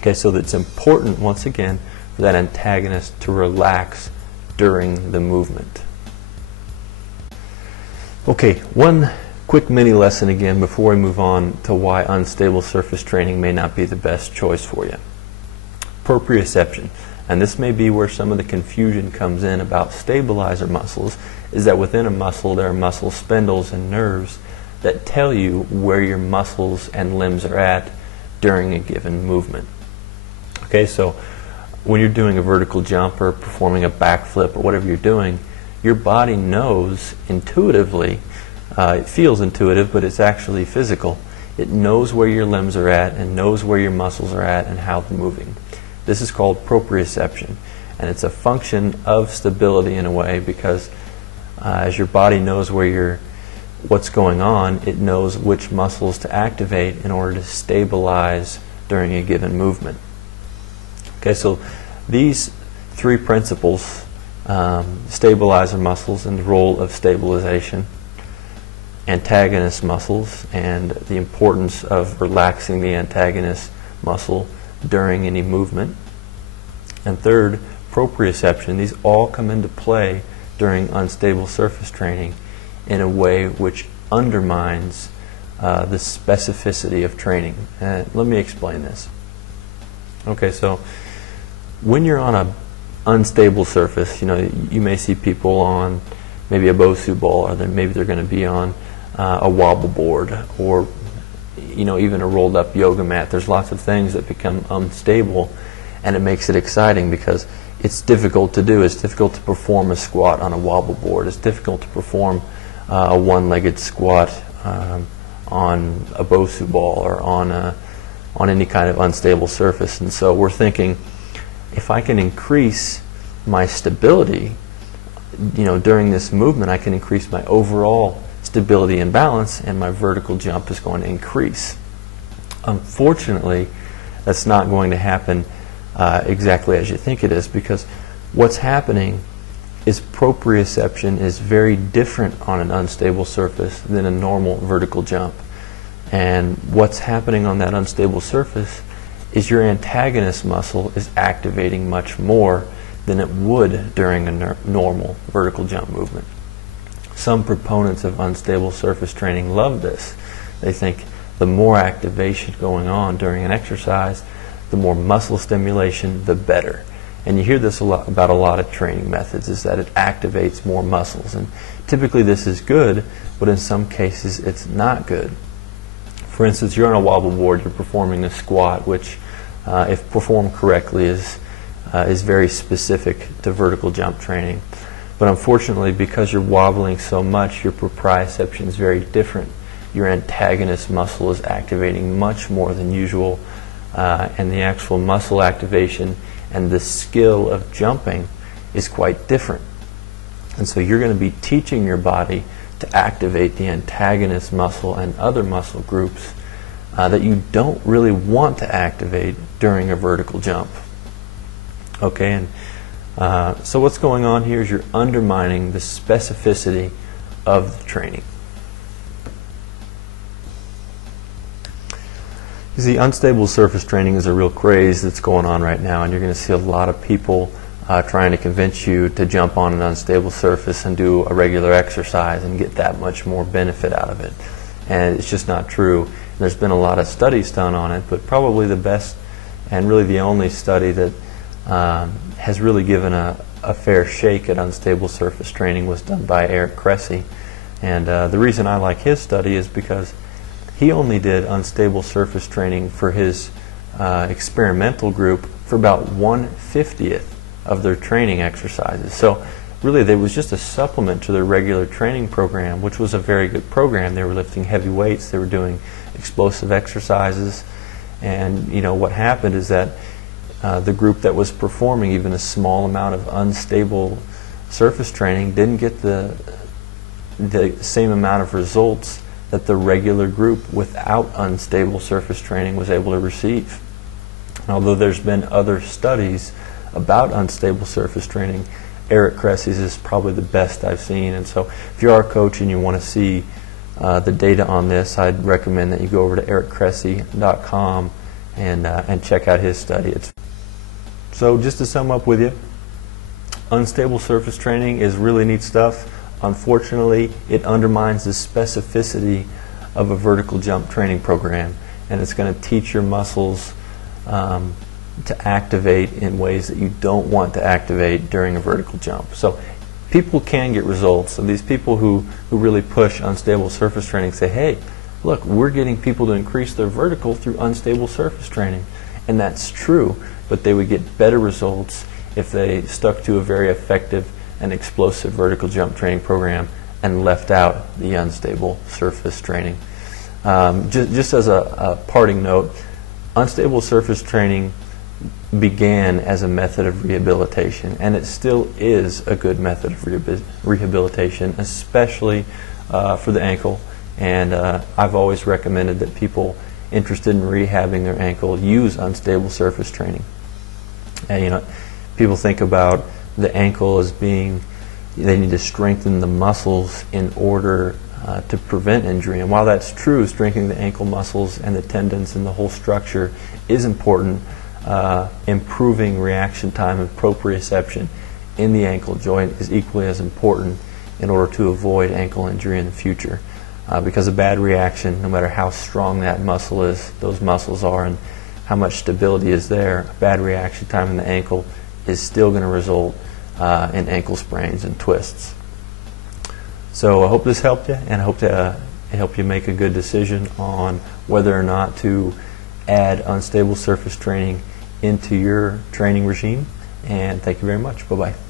Okay, so it's important, once again, for that antagonist to relax during the movement. Okay, one quick mini lesson again before we move on to why unstable surface training may not be the best choice for you. Proprioception, and this may be where some of the confusion comes in about stabilizer muscles, is that within a muscle there are muscle spindles and nerves that tell you where your muscles and limbs are at during a given movement. Okay, so when you're doing a vertical jump or performing a backflip or whatever you're doing, your body knows intuitively, it feels intuitive, but it's actually physical. It knows where your limbs are at and knows where your muscles are at and how they're moving. This is called proprioception, and it's a function of stability in a way, because as your body knows what's going on, it knows which muscles to activate in order to stabilize during a given movement. Okay, so these three principles, stabilizer muscles and the role of stabilization, antagonist muscles and the importance of relaxing the antagonist muscle during any movement, and third, proprioception, these all come into play during unstable surface training in a way which undermines the specificity of training. Let me explain this. Okay, so when you're on an unstable surface, you may see people on maybe a Bosu ball, or maybe they're going to be on a wobble board, or even a rolled up yoga mat. There's lots of things that become unstable, and it makes it exciting because it's difficult to do. It's difficult to perform a squat on a wobble board. It's difficult to perform a one-legged squat on a Bosu ball or on any kind of unstable surface. And so we're thinking, if I can increase my stability, during this movement, I can increase my overall stability and balance, and my vertical jump is going to increase. Unfortunately, that's not going to happen exactly as you think it is, because what's happening is proprioception is very different on an unstable surface than a normal vertical jump. And what's happening on that unstable surface is your antagonist muscle is activating much more than it would during a normal vertical jump movement. Some proponents of unstable surface training love this. They think the more activation going on during an exercise, the more muscle stimulation, the better. And you hear this about a lot of training methods, is that it activates more muscles. And typically this is good, but in some cases it's not good. For instance, you're on a wobble board, you're performing a squat, which if performed correctly is very specific to vertical jump training. But unfortunately, because you're wobbling so much, your proprioception is very different. Your antagonist muscle is activating much more than usual, and the actual muscle activation and the skill of jumping is quite different. And so you're going to be teaching your body to activate the antagonist muscle and other muscle groups that you don't really want to activate during a vertical jump. Okay, and so what's going on here is you're undermining the specificity of the training. You see, unstable surface training is a real craze that's going on right now, and you're going to see a lot of people trying to convince you to jump on an unstable surface and do a regular exercise and get that much more benefit out of it. And it's just not true. There's been a lot of studies done on it, but probably the best and really the only study that has really given a fair shake at unstable surface training was done by Eric Cressy. And the reason I like his study is because he only did unstable surface training for his experimental group for about 1/50th of their training exercises. So really there was just a supplement to their regular training program, which was a very good program. They were lifting heavy weights, they were doing explosive exercises, and what happened is that the group that was performing even a small amount of unstable surface training didn't get the same amount of results that the regular group without unstable surface training was able to receive. Although there's been other studies about unstable surface training, Eric Cressy's is probably the best I've seen. And so if you are a coach and you want to see the data on this, I'd recommend that you go over to ericcressy.com and check out his study. So just to sum up with you, unstable surface training is really neat stuff. Unfortunately, it undermines the specificity of a vertical jump training program, and it's going to teach your muscles to activate in ways that you don't want to activate during a vertical jump. So people can get results. So these people who really push unstable surface training say, hey, look, we're getting people to increase their vertical through unstable surface training. And that's true, but they would get better results if they stuck to a very effective and explosive vertical jump training program and left out the unstable surface training. Just as a parting note, unstable surface training began as a method of rehabilitation, and it still is a good method of rehabilitation, especially for the ankle. And I've always recommended that people interested in rehabbing their ankle use unstable surface training. And people think about the ankle as being, they need to strengthen the muscles in order to prevent injury. And while that's true, strengthening the ankle muscles and the tendons and the whole structure is important, improving reaction time and proprioception in the ankle joint is equally as important in order to avoid ankle injury in the future. Because a bad reaction, no matter how strong that muscle is, those muscles are, and how much stability is there, a bad reaction time in the ankle is still going to result in ankle sprains and twists. So I hope this helped you, and I hope to help you make a good decision on whether or not to add unstable surface training into your training regime. And thank you very much. Bye-bye.